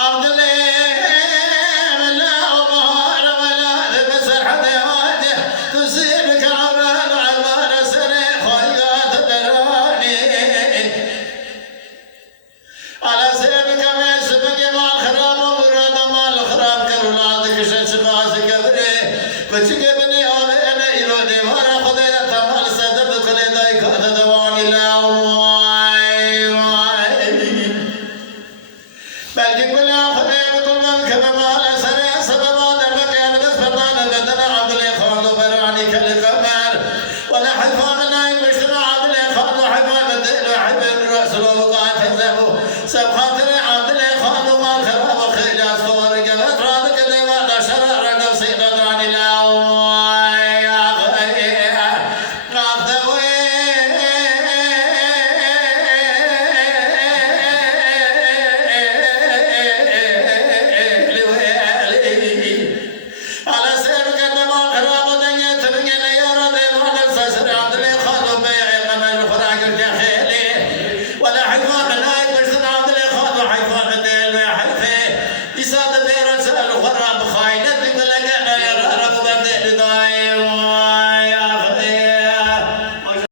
عبد الله لا ومهار ولا بسر حدواته تصيبك عبال عبال سريخ خيات دراني على سيبك ما يسبك مع الخراب ومراد مع الخراب كرولادك شنشقاس كبري كتك بني أمين إلودي ورا خدينا تمال سدد كل دايك دواني لا بلجك بلا خدينا كل من كما على سريع سببا دمك يا بدس فرنا بدنا عبد الله خالد براني كالقمر ولا حيفان نايم بشنا عبد الله خالد حيفان بدل حيف الرأس وقعت حزبه سب خاطر عبد الله خالد ما خراب خيل صور جبت رادك دوا دشر رقب سيدنا لا يساد بير الخراب